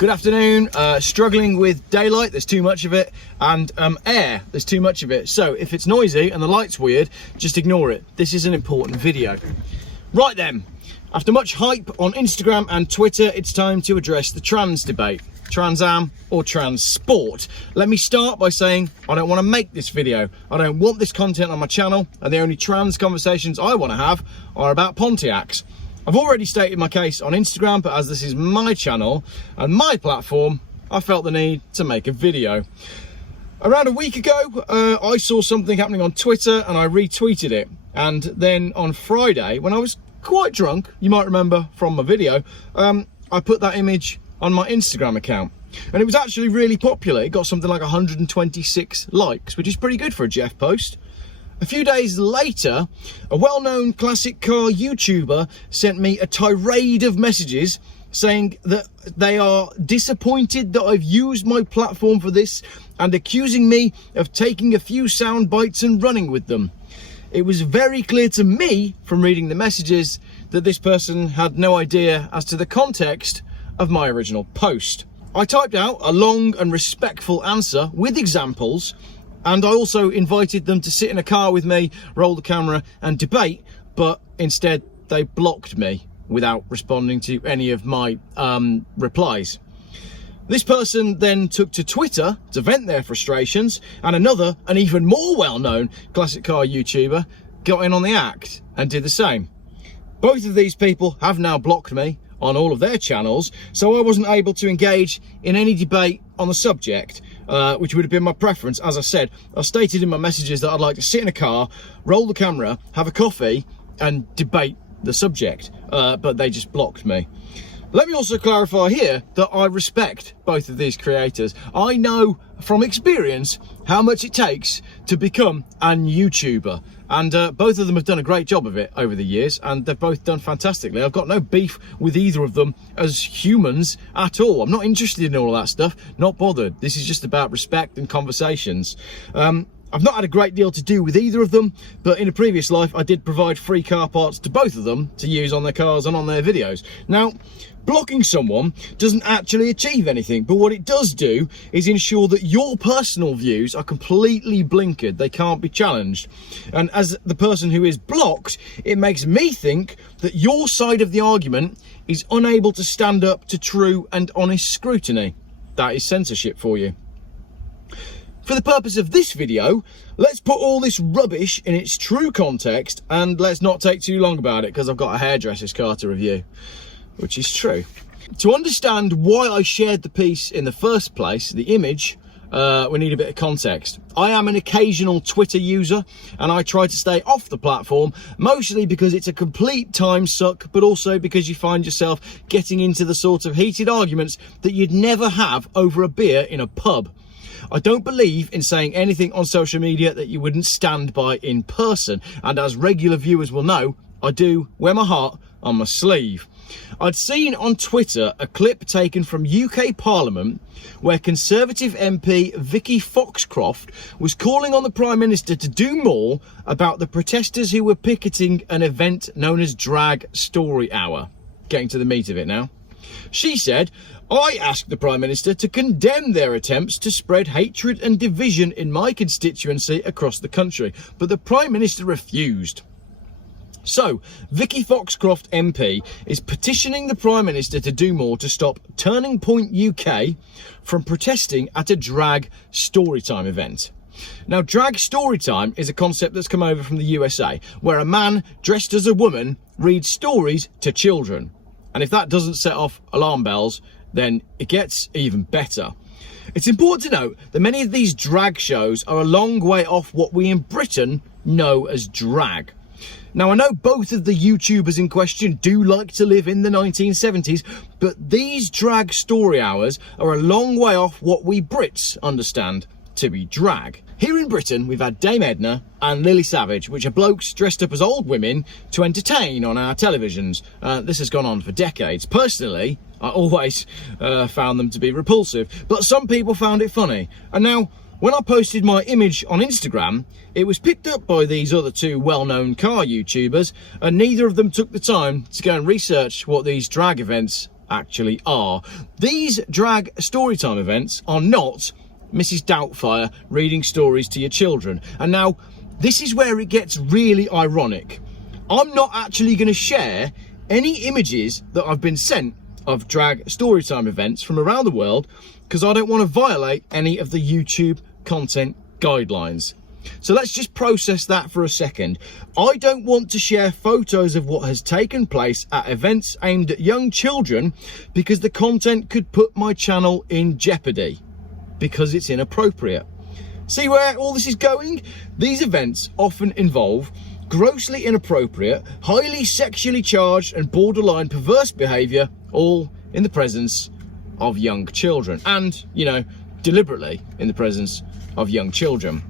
Good afternoon. Struggling with daylight, there's too much of it, and air, there's too much of it. So if it's noisy and the light's weird, just ignore it. This is an important video. Right then, after much hype on Instagram and Twitter, it's time to address the trans debate. Trans am or trans sport. Let me start by saying I don't want to make this video. I don't want this content on my channel, and the only trans conversations I want to have are about Pontiacs. I've already stated my case on Instagram, but as this is my channel and my platform, I felt the need to make a video. Around a week ago, I saw something happening on Twitter and I retweeted it. And then on Friday, when I was quite drunk, you might remember from my video, I put that image on my Instagram account. And it was actually really popular. It got something like 126 likes, which is pretty good for a Geoff post. A few days later, a well-known classic car YouTuber sent me a tirade of messages saying that they are disappointed that I've used my platform for this and accusing me of taking a few sound bites and running with them. It was very clear to me from reading the messages that this person had no idea as to the context of my original post. I typed out a long and respectful answer with examples, and I also invited them to sit in a car with me, roll the camera and debate, but instead they blocked me without responding to any of my replies. This person then took to Twitter to vent their frustrations, and another, an even more well-known classic car YouTuber, got in on the act and did the same. Both of these people have now blocked me on all of their channels, so I wasn't able to engage in any debate on the subject, which would have been my preference. As I said, I stated in my messages that I'd like to sit in a car, roll the camera, have a coffee and debate the subject, but they just blocked me. Let me also clarify here that I respect both of these creators. I know from experience how much it takes to become an YouTuber, and both of them have done a great job of it over the years, and they've both done fantastically. I've got no beef with either of them as humans at all. I'm not interested in all of that stuff, not bothered. This is just about respect and conversations. I've not had a great deal to do with either of them, but in a previous life I did provide free car parts to both of them to use on their cars and on their videos. Now, blocking someone doesn't actually achieve anything, but what it does do is ensure that your personal views are completely blinkered. They can't be challenged. And as the person who is blocked, it makes me think that your side of the argument is unable to stand up to true and honest scrutiny. That is censorship for you. For the purpose of this video, let's put all this rubbish in its true context, and let's not take too long about it because I've got a hairdresser's car to review, which is true. To understand why I shared the piece in the first place, the image, we need a bit of context. I am an occasional Twitter user and I try to stay off the platform, mostly because it's a complete time suck, but also because you find yourself getting into the sort of heated arguments that you'd never have over a beer in a pub. I don't believe in saying anything on social media that you wouldn't stand by in person, and as regular viewers will know, I do wear my heart on my sleeve. I'd seen on Twitter a clip taken from UK Parliament where Conservative MP Vicky Foxcroft was calling on the Prime Minister to do more about the protesters who were picketing an event known as Drag Story Hour. Getting to the meat of it now. She said, "I asked the Prime Minister to condemn their attempts to spread hatred and division in my constituency across the country, but the Prime Minister refused." So, Vicky Foxcroft MP is petitioning the Prime Minister to do more to stop Turning Point UK from protesting at a drag storytime event. Now, drag storytime is a concept that's come over from the USA, where a man dressed as a woman reads stories to children. And if that doesn't set off alarm bells, then it gets even better. It's important to note that many of these drag shows are a long way off what we in Britain know as drag. Now, I know both of the YouTubers in question do like to live in the 1970s, but these drag story hours are a long way off what we Brits understand to be drag. Here in Britain, we've had Dame Edna and Lily Savage, which are blokes dressed up as old women to entertain on our televisions. This has gone on for decades. Personally, I always found them to be repulsive, but some people found it funny. And now, when I posted my image on Instagram, it was picked up by these other two well-known car YouTubers, and neither of them took the time to go and research what these drag events actually are. These drag storytime events are not Mrs. Doubtfire reading stories to your children. And now, this is where it gets really ironic. I'm not actually going to share any images that I've been sent of drag storytime events from around the world because I don't want to violate any of the YouTube content guidelines. So let's just process that for a second. I don't want to share photos of what has taken place at events aimed at young children because the content could put my channel in jeopardy because it's inappropriate. See where all this is going? These events often involve grossly inappropriate, highly sexually charged and borderline perverse behaviour, all in the presence of young children. And, you know, deliberately in the presence of young children.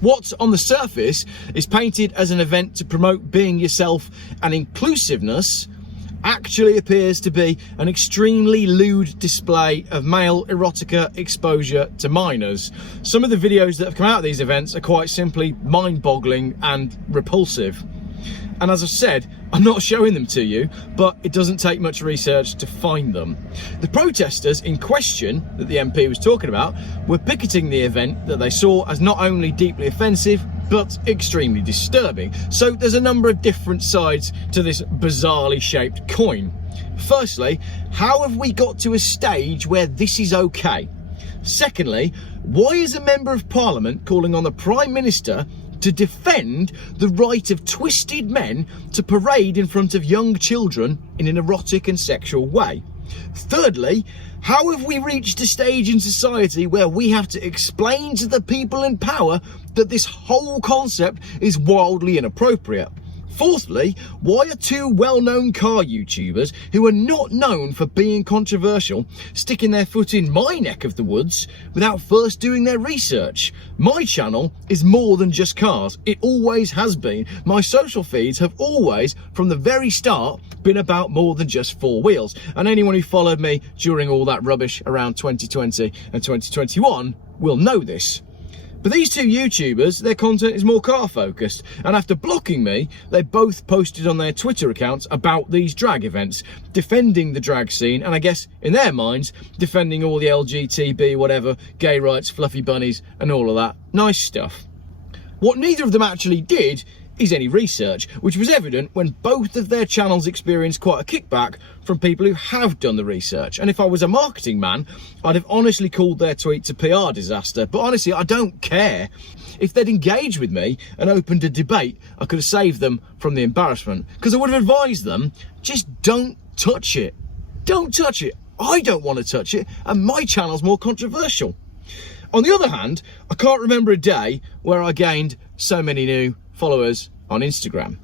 What on the surface is painted as an event to promote being yourself and inclusiveness actually appears to be an extremely lewd display of male erotica exposure to minors. Some of the videos that have come out of these events are quite simply mind-boggling and repulsive. And as I've said, I'm not showing them to you, but it doesn't take much research to find them. The protesters in question that the MP was talking about were picketing the event that they saw as not only deeply offensive, but extremely disturbing. So there's a number of different sides to this bizarrely shaped coin. Firstly, how have we got to a stage where this is okay? Secondly, why is a member of Parliament calling on the Prime Minister to defend the right of twisted men to parade in front of young children in an erotic and sexual way? Thirdly, how have we reached a stage in society where we have to explain to the people in power that this whole concept is wildly inappropriate? Fourthly, why are two well-known car YouTubers who are not known for being controversial sticking their foot in my neck of the woods without first doing their research? My channel is more than just cars. It always has been. My social feeds have always, from the very start, been about more than just four wheels. And anyone who followed me during all that rubbish around 2020 and 2021 will know this. But these two YouTubers, their content is more car focused, and after blocking me, they both posted on their Twitter accounts about these drag events, defending the drag scene, and I guess in their minds, defending all the LGTB, whatever, gay rights, fluffy bunnies, and all of that nice stuff. What neither of them actually did is any research, which was evident when both of their channels experienced quite a kickback from people who have done the research. And if I was a marketing man, I'd have honestly called their tweets a PR disaster. But honestly, I don't care. If they'd engaged with me and opened a debate, I could have saved them from the embarrassment, because I would have advised them, just don't touch it. Don't touch it. I don't want to touch it, and my channel's more controversial. On the other hand, I can't remember a day where I gained so many new followers on Instagram.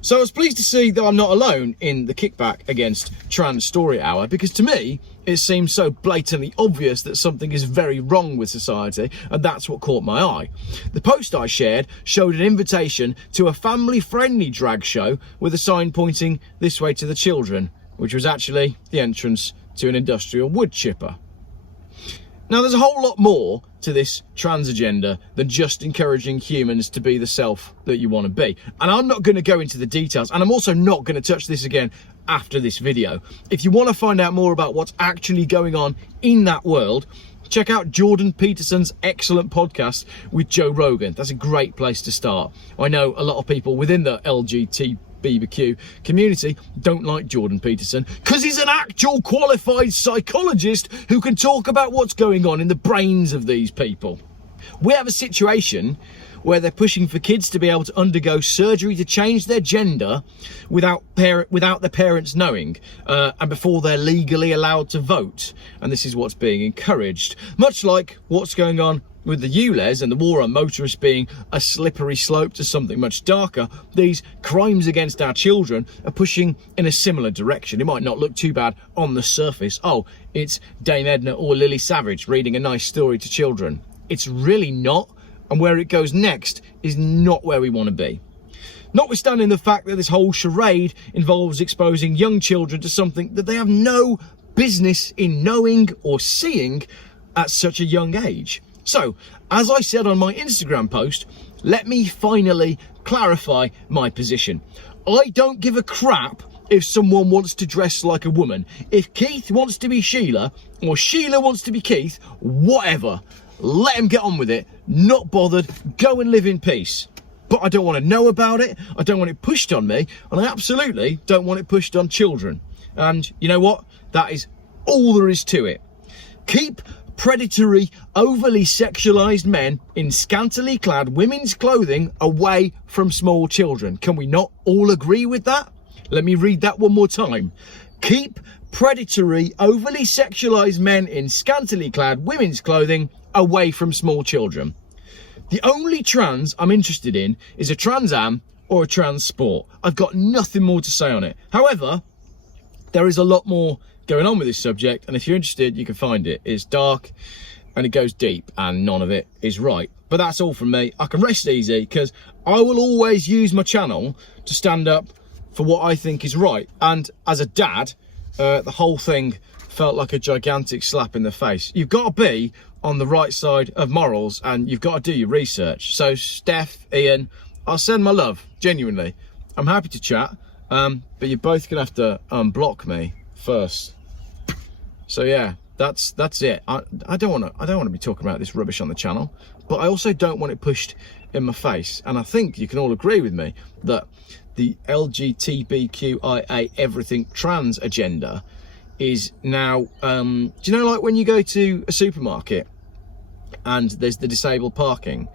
So I was pleased to see that I'm not alone in the kickback against Trans Story Hour, because to me it seems so blatantly obvious that something is very wrong with society, and that's what caught my eye. The post I shared showed an invitation to a family-friendly drag show with a sign pointing this way to the children, which was actually the entrance to an industrial wood chipper. Now, there's a whole lot more to this trans agenda than just encouraging humans to be the self that you want to be. And I'm not going to go into the details, and I'm also not going to touch this again after this video. If you want to find out more about what's actually going on in that world, check out Jordan Peterson's excellent podcast with Joe Rogan. That's a great place to start. I know a lot of people within the LGBTQ community don't like Jordan Peterson because he's an actual qualified psychologist who can talk about what's going on in the brains of these people. We have a situation where they're pushing for kids to be able to undergo surgery to change their gender without their parents knowing, and before they're legally allowed to vote. And this is what's being encouraged, much like what's going on with the ULEZ and the war on motorists being a slippery slope to something much darker. These crimes against our children are pushing in a similar direction. It might not look too bad on the surface. Oh, it's Dame Edna or Lily Savage reading a nice story to children. It's really not, and where it goes next is not where we want to be. Notwithstanding the fact that this whole charade involves exposing young children to something that they have no business in knowing or seeing at such a young age. So, as I said on my Instagram post, let me finally clarify my position. I don't give a crap if someone wants to dress like a woman. If Keith wants to be Sheila, or Sheila wants to be Keith, whatever. Let him get on with it. Not bothered. Go and live in peace. But I don't want to know about it. I don't want it pushed on me. And I absolutely don't want it pushed on children. And you know what? That is all there is to it. Keep predatory, overly sexualized men in scantily clad women's clothing away from small children. Can we not all agree with that? Let me read that one more time. Keep predatory, overly sexualized men in scantily clad women's clothing away from small children. The only trans I'm interested in is a Trans Am or a trans sport. I've got nothing more to say on it. However, there is a lot more going on with this subject, and if you're interested, you can find it. It's dark and it goes deep, and none of it is right. But that's all from me. I can rest easy because I will always use my channel to stand up for what I think is right. And as a dad, the whole thing felt like a gigantic slap in the face. You've got to be on the right side of morals, and you've got to do your research. So Steph, Ian, I'll send my love, genuinely. I'm happy to chat, but you're both gonna have to unblock me first. So yeah, that's it. I don't want to be talking about this rubbish on the channel, but I also don't want it pushed in my face. And I think you can all agree with me that the LGBTQIA everything trans agenda is now, do you know, like when you go to a supermarket and there's the disabled parking,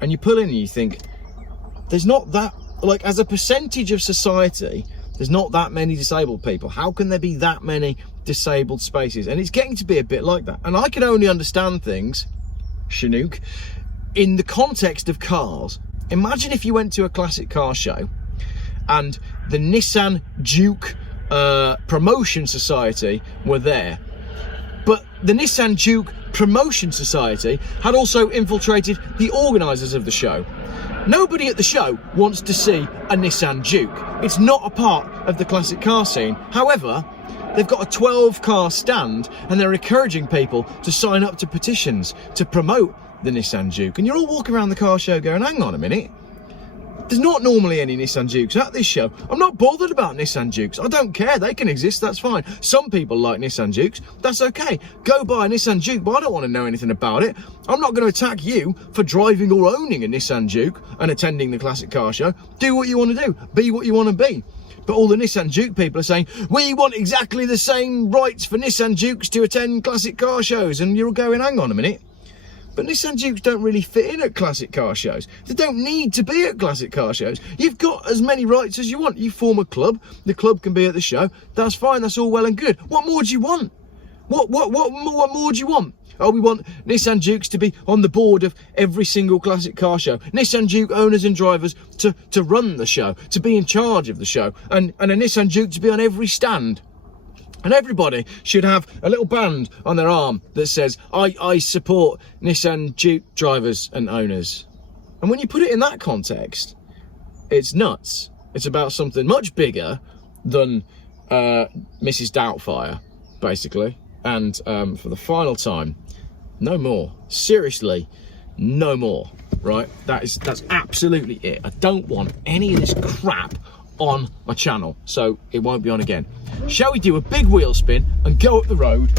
and you pull in and you think, there's not that, like, as a percentage of society, there's not that many disabled people. How can there be that many disabled spaces? And it's getting to be a bit like that. And I can only understand things, Chinook, in the context of cars. Imagine if you went to a classic car show and the Nissan Juke Promotion Society were there. But the Nissan Juke Promotion Society had also infiltrated the organisers of the show. Nobody at the show wants to see a Nissan Juke. It's not a part of the classic car scene. However, they've got a 12-car stand and they're encouraging people to sign up to petitions to promote the Nissan Juke. And you're all walking around the car show going, hang on a minute. There's not normally any Nissan Jukes at this show. I'm not bothered about Nissan Jukes. I don't care. They can exist. That's fine. Some people like Nissan Jukes. That's okay. Go buy a Nissan Juke, but I don't want to know anything about it. I'm not going to attack you for driving or owning a Nissan Juke and attending the classic car show. Do what you want to do. Be what you want to be. But all the Nissan Juke people are saying, we want exactly the same rights for Nissan Jukes to attend classic car shows. And you're going, hang on a minute. But Nissan Jukes don't really fit in at classic car shows. They don't need to be at classic car shows. You've got as many rights as you want. You form a club. The club can be at the show. That's fine. That's all well and good. What more do you want? What more do you want? Oh, we want Nissan Jukes to be on the board of every single classic car show. Nissan Juke owners and drivers to run the show, to be in charge of the show. And a Nissan Juke to be on every stand. And everybody should have a little band on their arm that says, I support Nissan Juke drivers and owners. And when you put it in that context, it's nuts. It's about something much bigger than Mrs. Doubtfire, basically. And for the final time, no more. Seriously, no more, right? That's absolutely it. I don't want any of this crap on my channel, so it won't be on again. Shall we do a big wheel spin and go up the road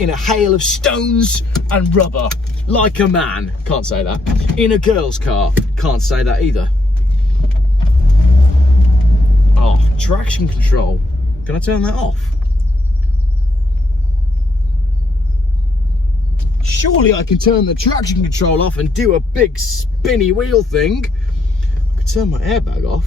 in a hail of stones and rubber like a man? Can't say that. In a girl's car? Can't say that either. Oh, traction control. Can I turn that off? Surely I can turn the traction control off and do a big spinny wheel thing. I could turn my airbag off,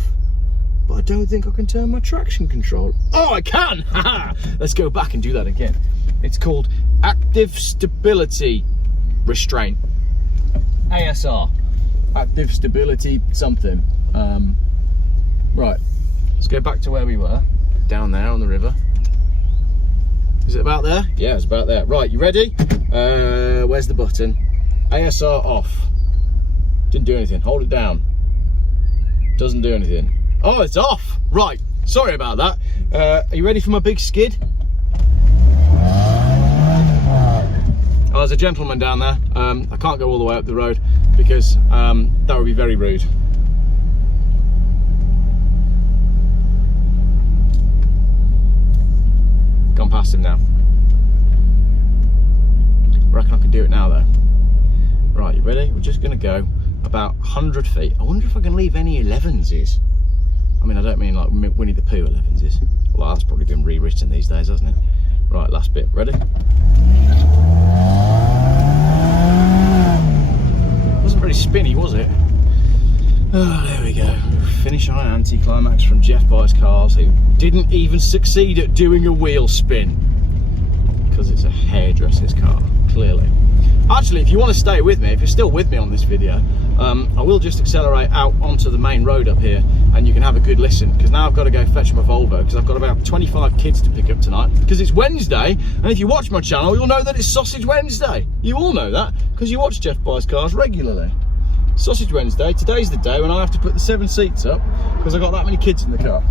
but I don't think I can turn my traction control. Oh, I can! Haha! Let's go back and do that again. It's called Active Stability Restraint. ASR. Active Stability something. Right. Let's go back to where we were. Down there on the river. Is it about there? Yeah, it's about there. Right, you ready? Where's the button? ASR off. Didn't do anything. Hold it down. Doesn't do anything. Oh, it's off. Right. Sorry about that. Are you ready for my big skid? Oh, there's a gentleman down there. I can't go all the way up the road because that would be very rude. past him now. I reckon I can do it now though. Right, you ready? We're just gonna go about 100 feet. I wonder if I can leave any 11s. I mean, I don't mean like Winnie the Pooh 11s. Well, that's probably been rewritten these days, hasn't it? Right, last bit. Ready? Wasn't very spinny, was it? Oh, there we go. Finish on an anti-climax from Geoff Buys Cars, who didn't even succeed at doing a wheel spin. Because it's a hairdresser's car, clearly. Actually, if you want to stay with me, if you're still with me on this video, I will just accelerate out onto the main road up here and you can have a good listen, because now I've got to go fetch my Volvo because I've got about 25 kids to pick up tonight because it's Wednesday, and if you watch my channel you'll know that it's Sausage Wednesday. You all know that because you watch Geoff Buys Cars regularly. Sausage Wednesday, today's the day when I have to put the 7 seats up because I've got that many kids in the car.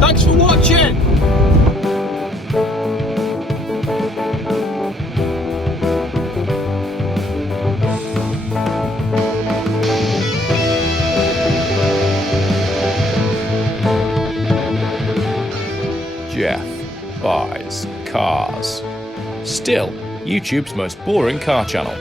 Thanks for watching! Geoff Buys Cars. Still YouTube's most boring car channel.